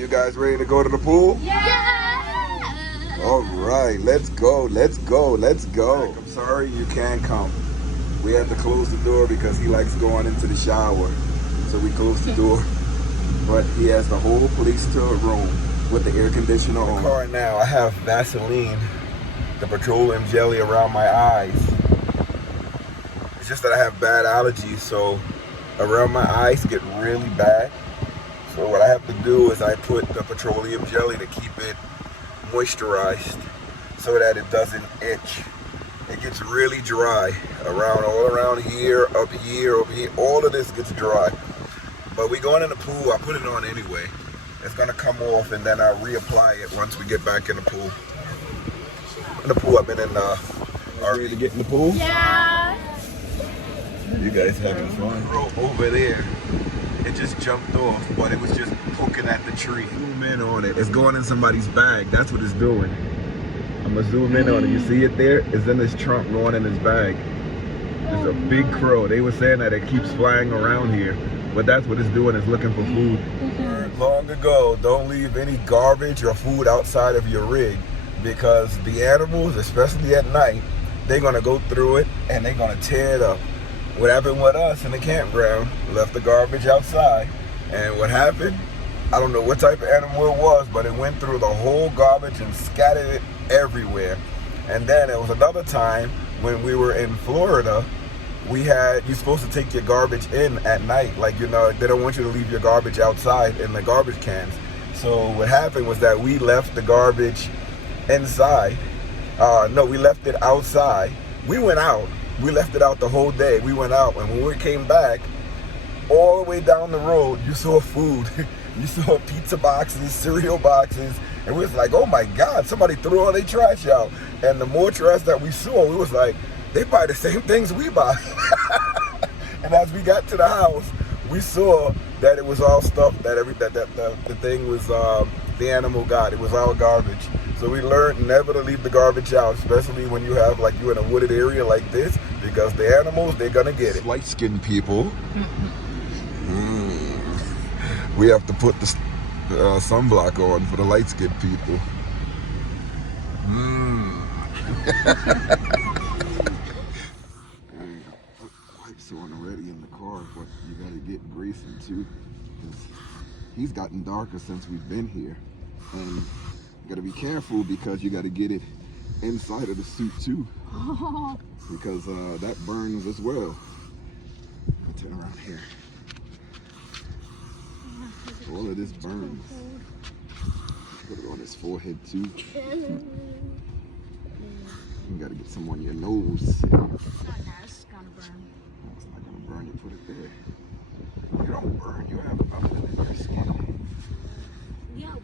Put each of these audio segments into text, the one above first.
You guys ready to go to the pool? Yeah! All right, let's go, let's go, let's go. I'm sorry you can't come. We had to close the door because he likes going into the shower. So we closed the door. But he has the whole police tour room with the air conditioner on. In the car now, I have Vaseline, the petroleum jelly around my eyes. It's just that I have bad allergies, so around my eyes get really bad. So what I have to do is I put the petroleum jelly to keep it moisturized so that it doesn't itch. It gets really dry all around here, up here, over here. All of this gets dry. But we going in the pool. I put it on anyway. It's gonna come off and then I'll reapply it once we get back in the pool. In the pool, I've been in the RV to get in the pool. Yeah! You guys having fun? Over there, it just jumped off, but it was just poking at the tree. Zoom in on it. It's going in somebody's bag. That's what it's doing. I'm gonna zoom in on it. You see it there? It's in his trunk going in his bag. It's a big crow. They were saying that it keeps flying around here, but that's what it's doing, it's looking for food. Long ago, don't leave any garbage or food outside of your rig because the animals, especially at night, they're gonna go through it and they're gonna tear it up. What happened with us in the campground, left the garbage outside, and what happened, I don't know what type of animal it was, but it went through the whole garbage and scattered it everywhere. And then there was another time when we were in Florida, you're supposed to take your garbage in at night. Like, you know, they don't want you to leave your garbage outside in the garbage cans. So what happened was that we left the garbage inside. No, we left it outside. We went out. We left it out the whole day. We went out, and when we came back, all the way down the road, you saw food. You saw pizza boxes, cereal boxes, and we was like, oh my God, somebody threw all their trash out. And the more trash that we saw, we was like, they buy the same things we buy. And as we got to the house, we saw that it was all stuff that the thing was the animal got. It was all garbage. So we learned never to leave the garbage out, especially when you have, like, you in a wooded area like this, because the animals, they're gonna get it. Light-skinned people, we have to put the sunblock on for the light-skinned people. Wipes on already in the car, but you gotta get Grayson too, because he's gotten darker since we've been here. And you gotta be careful because you gotta get it inside of the suit too, because that burns as well. I'll turn around here. All of this burns. Put it on his forehead too. You gotta get some on your nose. It's not gonna burn. It's not gonna burn. You put it there. You don't burn. You have nothing in your skin.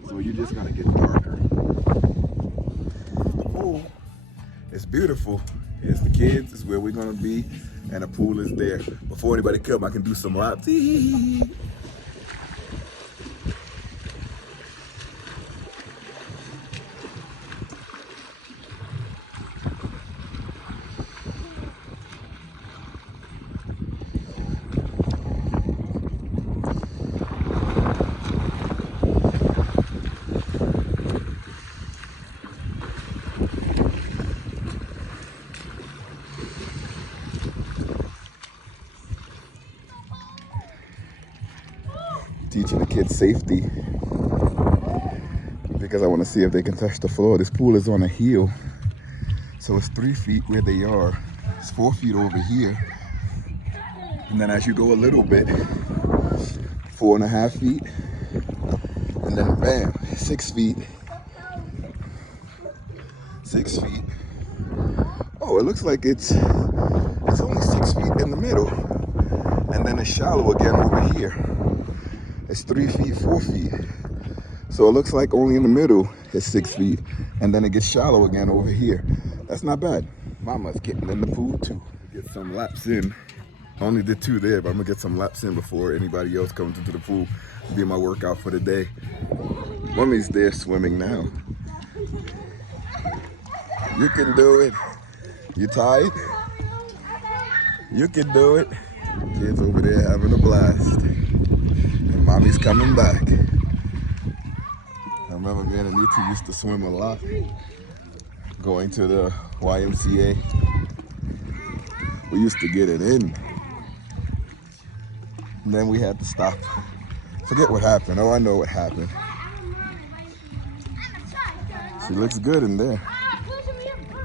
So you just gotta get darker. The pool is beautiful. Here's the kids. It's where we're gonna be, and the pool is there. Before anybody come, I can do some laps. Teaching the kids safety because I want to see if they can touch the floor. This pool is on a hill, so it's 3 feet where they are. It's 4 feet over here, and then as you go a little bit, 4.5 feet, and then bam, 6 feet. 6 feet. Oh, it looks like it's only 6 feet in the middle, and then it's shallow again over here. It's 3 feet, 4 feet. So it looks like only in the middle is 6 feet, and then it gets shallow again over here. That's not bad. Mama's getting in the pool too. Get some laps in. I only did 2 there, but I'm gonna get some laps in before anybody else comes into the pool. It'll be my workout for the day. Mommy's there swimming now. You can do it. You tired? You can do it. Kids over there having a blast. And mommy's coming back. remember me and Anita used to swim a lot. Going to the YMCA. We used to get it in. And then we had to stop. Forget what happened. Oh, I know what happened. She looks good in there.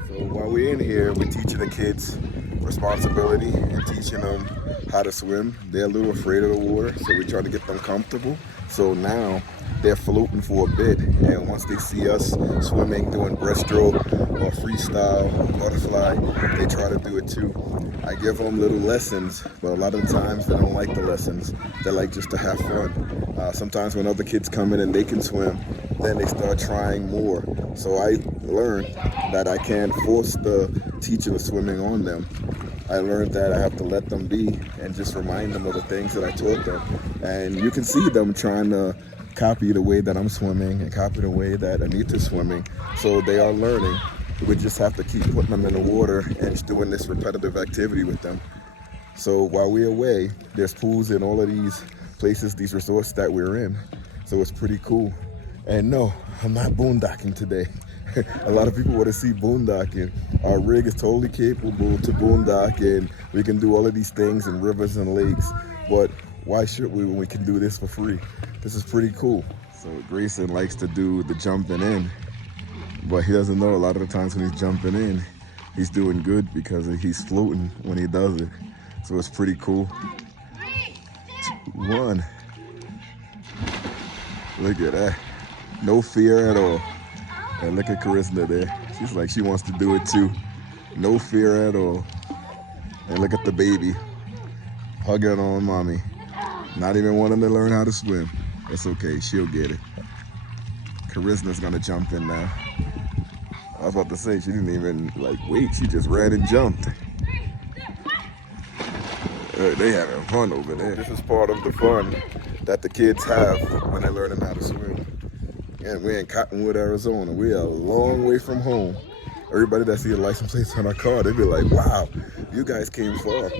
So while we're in here, we're teaching the kids responsibility and teaching them how to swim. They're a little afraid of the water, so we try to get them comfortable. So now they're floating for a bit, and once they see us swimming, doing breaststroke or freestyle or butterfly, they try to do it too. I give them little lessons, but a lot of the times they don't like the lessons. They like just to have fun. Sometimes when other kids come in and they can swim, then they start trying more. So I learned that I can't force the teaching of swimming on them. I learned that I have to let them be and just remind them of the things that I taught them. And you can see them trying to copy the way that I'm swimming and copy the way that Anita's swimming. So they are learning. We just have to keep putting them in the water and just doing this repetitive activity with them. So while we're away, there's pools in all of these places, these resorts that we're in. So it's pretty cool. And no, I'm not boondocking today. A lot of people want to see boondocking. Our rig is totally capable to boondock, and we can do all of these things in rivers and lakes. But why should we when we can do this for free? This is pretty cool. So Grayson likes to do the jumping in, but he doesn't know a lot of the times when he's jumping in, he's doing good because he's floating when he does it. So it's pretty cool. 2, 1. Look at that. No fear at all. And look at Karishna there. She's like she wants to do it too. No fear at all. And look at the baby. Hugging on mommy. Not even wanting to learn how to swim. That's okay, she'll get it. Karishna's gonna jump in now. I was about to say, she didn't even wait, she just ran and jumped. They having fun over there. This is part of the fun that the kids have when they're learning how to swim. And we're in Cottonwood, Arizona. We are a long way from home. Everybody that sees a license plate on our car, they be like, wow, you guys came far.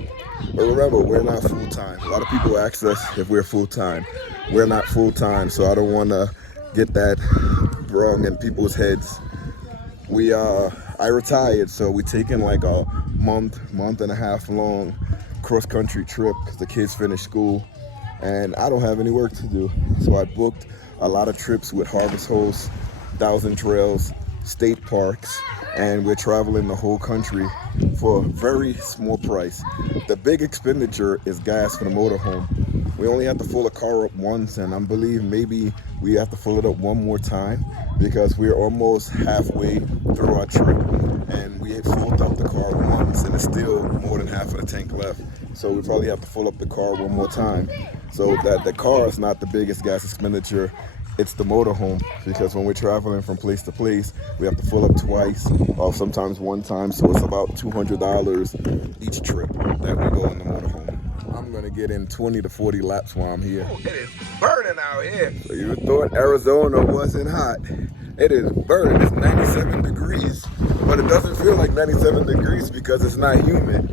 But remember, we're not full-time. A lot of people ask us if we're full-time. We're not full-time, so I don't want to get that wrong in people's heads. I retired, so we're taking like a month and a half long cross-country trip because the kids finished school. And I don't have any work to do. So I booked a lot of trips with Harvest Host, Thousand Trails, state parks, and we're traveling the whole country for a very small price. The big expenditure is gas for the motorhome. We only have to fill the car up once, and I believe maybe we have to fill it up one more time because we're almost halfway through our trip, and we had filled up the car once, and it's still more than half of the tank left. So we probably have to fill up the car one more time. So that the car is not the biggest gas expenditure, it's the motorhome, because when we're traveling from place to place, we have to fill up twice or sometimes one time. So it's about $200 each trip that we go in the motorhome. I'm gonna get in 20 to 40 laps while I'm here. Oh, it is burning out here. So you thought Arizona wasn't hot. It is burning, it's 97 degrees, but it doesn't feel like 97 degrees because it's not humid.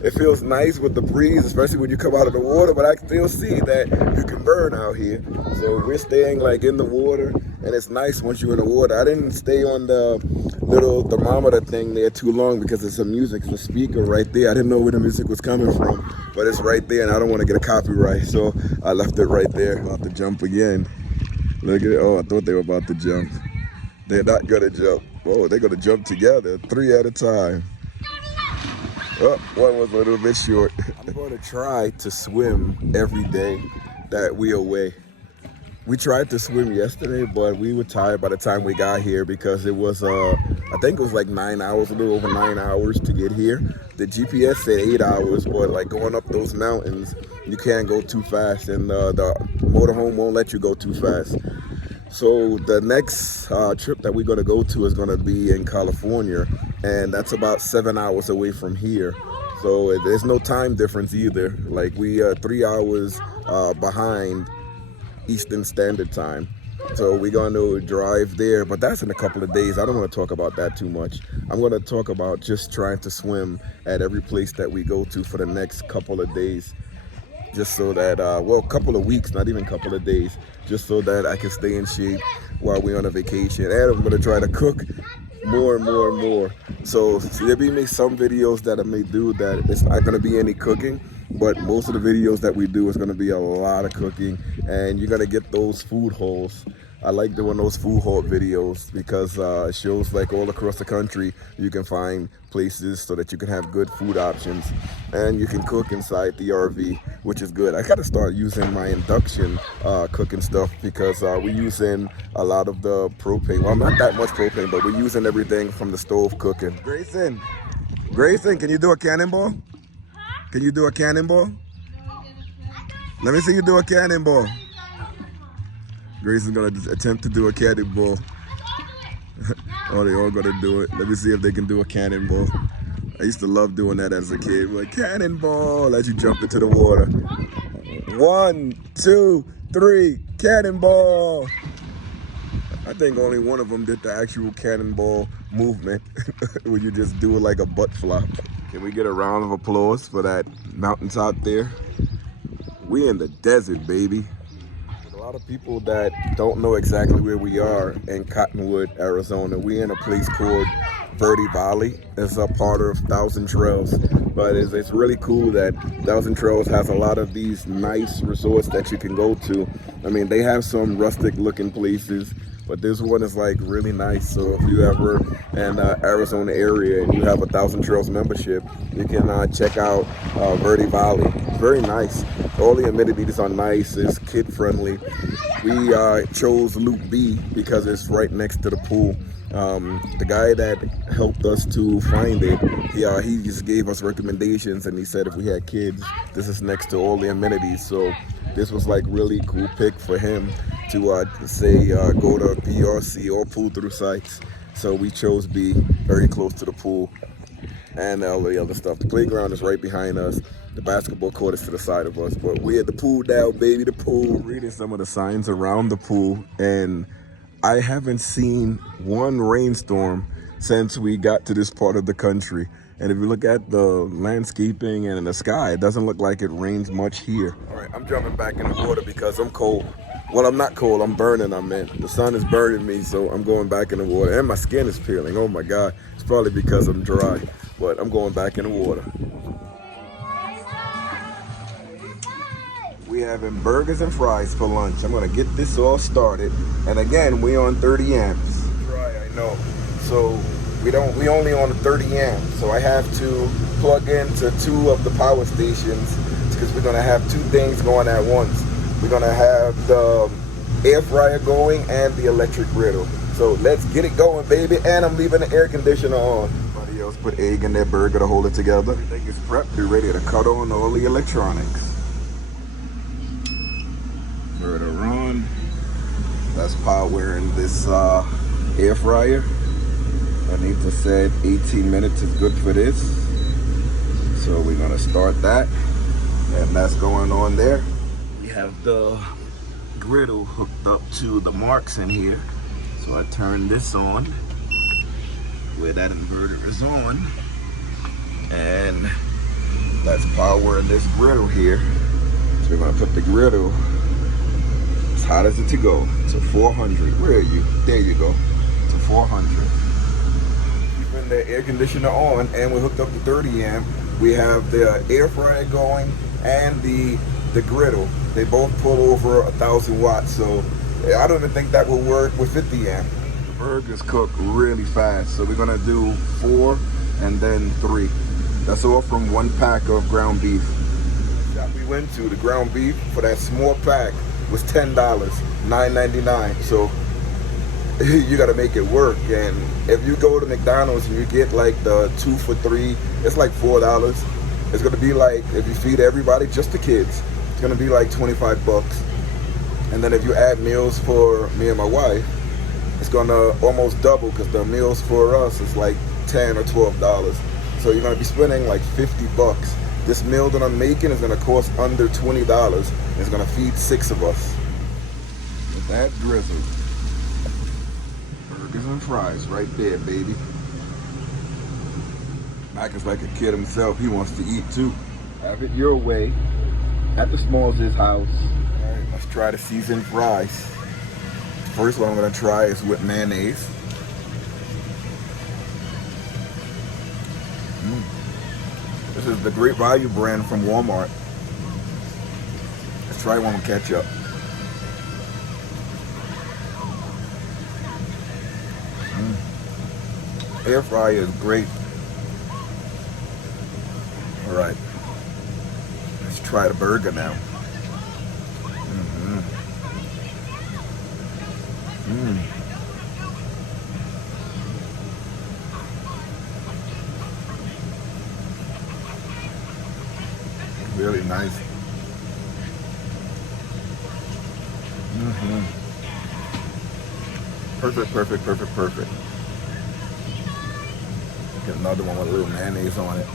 It feels nice with the breeze, especially when you come out of the water, but I still see that you can burn out here. So we're staying like in the water, and it's nice once you're in the water. I didn't stay on the little thermometer thing there too long because there's some music, the speaker right there. I didn't know where the music was coming from, but it's right there, and I don't want to get a copyright, so I left it right there. About to jump again. Look at it. Oh, I thought they were about to jump. They're not gonna jump. Oh, they're gonna jump together, 3 at a time. Oh, one was a little bit short. I'm going to try to swim every day that we away. We tried to swim yesterday, but we were tired by the time we got here because it was, I think it was like 9 hours, a little over 9 hours to get here. The GPS said 8 hours, but like going up those mountains, you can't go too fast, and the motorhome won't let you go too fast. So the next trip that we're going to go to is going to be in California, and that's about 7 hours away from here. So there's no time difference either. Like we are 3 hours behind Eastern Standard Time. So we're going to drive there, but that's in a couple of days. I don't want to talk about that too much. I'm going to talk about just trying to swim at every place that we go to for the next couple of days. just so that, well, a couple of weeks, not even a couple of days, just so that I can stay in shape while we're on a vacation. And I'm gonna try to cook more and more and more. So there'll be some videos that I may do that it's not gonna be any cooking, but most of the videos that we do is gonna be a lot of cooking, and you're gonna get those food hauls. I like doing those food haul videos because it shows like all across the country you can find places so that you can have good food options and you can cook inside the RV, which is good. I gotta start using my induction cooking stuff because we're using a lot of the propane. Well, not that much propane, but we're using everything from the stove cooking. Grayson, can you do a cannonball? Can you do a cannonball? Let me see you do a cannonball. Grayson's gonna attempt to do a cannonball. Oh, they all gonna do it. Let me see if they can do a cannonball. I used to love doing that as a kid. Like, cannonball as you jump into the water. 1, 2, 3, cannonball. I think only one of them did the actual cannonball movement where you just do it like a butt flop. Can we get a round of applause for that mountaintop there? We in the desert, baby. A lot of people that don't know exactly where we are in Cottonwood, Arizona. We're in a place called Verde Valley. It's a part of Thousand Trails, but it's really cool that Thousand Trails has a lot of these nice resorts that you can go to. I mean, they have some rustic looking places, but this one is like really nice. So if you ever in Arizona area and you have a Thousand Trails membership, you can check out Verde Valley. Very nice. All the amenities are nice. It's kid friendly. We chose Loop B because it's right next to the pool. The guy that helped us to find it, he just gave us recommendations, and he said if we had kids, this is next to all the amenities. So this was like really cool pick for him to say go to PRC or pull through sites. So we chose B, very close to the pool and all the other stuff. The playground is right behind us. The basketball court is to the side of us, but we at the pool now, baby, the pool. Reading some of the signs around the pool, and I haven't seen one rainstorm since we got to this part of the country. And if you look at the landscaping and in the sky, it doesn't look like it rains much here. All right, I'm jumping back in the water because I'm cold. Well, I'm not cold, I'm burning, the sun is burning me, so I'm going back in the water. And my skin is peeling, oh my God. It's probably because I'm dry, but I'm going back in the water. We having burgers and fries for lunch. I'm gonna get this all started. And again, we on 30 amps. Right, I know. So we only on 30 amps. So I have to plug into 2 of the power stations because we're gonna have 2 things going at once. We're gonna have the air fryer going and the electric griddle. So let's get it going, baby. And I'm leaving the air conditioner on. Everybody else put egg in their burger to hold it together. Everything is prepped. We're ready to cut on all the electronics. Burger on. That's powering this air fryer. Anita said 18 minutes is good for this. So we're gonna start that. And that's going on there. We have the griddle hooked up to the Marxon here. So I turn this on where that inverter is on. And that's powering this griddle here. So we're gonna put the griddle as hot as it to go to 400. Where are you? There you go. To 400. Keeping the air conditioner on, and we hooked up to 30 amp. We have the air fryer going and the griddle. They both pull over 1,000 watts, so I don't even think that will work with 50 amp. The burgers cook really fast, so we're gonna do 4 and then 3. That's all from 1 pack of ground beef. The shop we went to, the ground beef for that small pack was $10, $9.99. So you gotta make it work. And if you go to McDonald's and you get like the 2 for $3, it's like $4. It's gonna be like, if you feed everybody, just the kids, it's gonna be like 25 bucks. And then if you add meals for me and my wife, it's gonna almost double because the meals for us is like $10 or $12. So you're gonna be spending like 50 bucks. This meal that I'm making is gonna cost under $20. It's gonna feed 6 of us. With that drizzle. Burgers and fries right there, baby. Mac is like a kid himself. He wants to eat too. Have it your way. at the Smalls' house. Alright, let's try the seasoned fries. First one I'm gonna try is with mayonnaise. This is the Great Value brand from Walmart. Let's try one with ketchup. Air fryer is great. All right, let's try the burger now. Really nice. Perfect, perfect, perfect, perfect. Get another one with a little mayonnaise on it.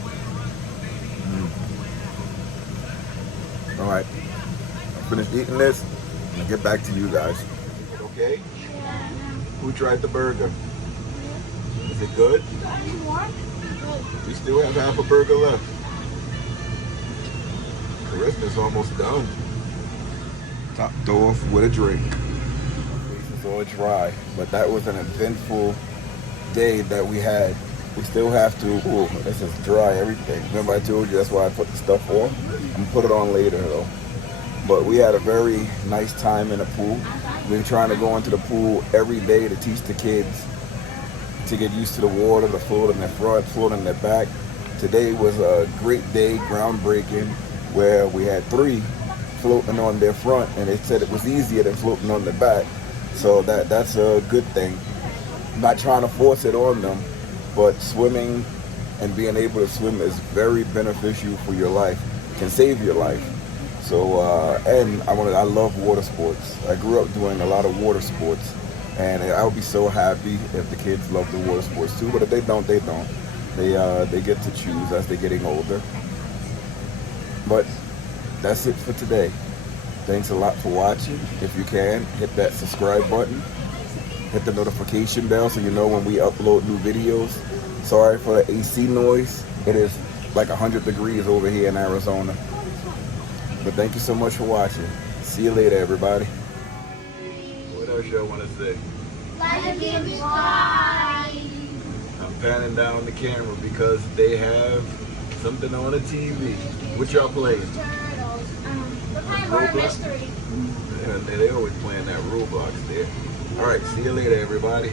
All right, I'm finished eating this. I'm gonna get back to you guys. Okay? Who tried the burger? Is it good? We still have half a burger left. Charisma's almost done. Topped off with a drink. My face is all dry, but that was an eventful day that we had. We still have to, ooh, this is dry, everything. Remember I told you that's why I put the stuff on? I'm gonna put it on later though. But we had a very nice time in the pool. We've been trying to go into the pool every day to teach the kids to get used to the water, the float in their front, float in their back. Today was a great day, groundbreaking, where we had 3 floating on their front, and they said it was easier than floating on the back. So that's a good thing. I'm not trying to force it on them, but swimming and being able to swim is very beneficial for your life. It can save your life. So and I love water sports. I grew up doing a lot of water sports, and I would be so happy if the kids love the water sports too. But if they don't, they don't. They get to choose as they're getting older. But that's it for today. Thanks a lot for watching. If you can, hit that subscribe button. Hit the notification bell so you know when we upload new videos. Sorry for the AC noise. It is like 100 degrees over here in Arizona. But thank you so much for watching. See you later, everybody. What else y'all want to say? Like and subscribe. I'm panning down the camera because they have something on the TV. What y'all playing? Turtles. We're playing Murder Mystery. Yeah, they always playing that Roblox there. All right, see you later, everybody.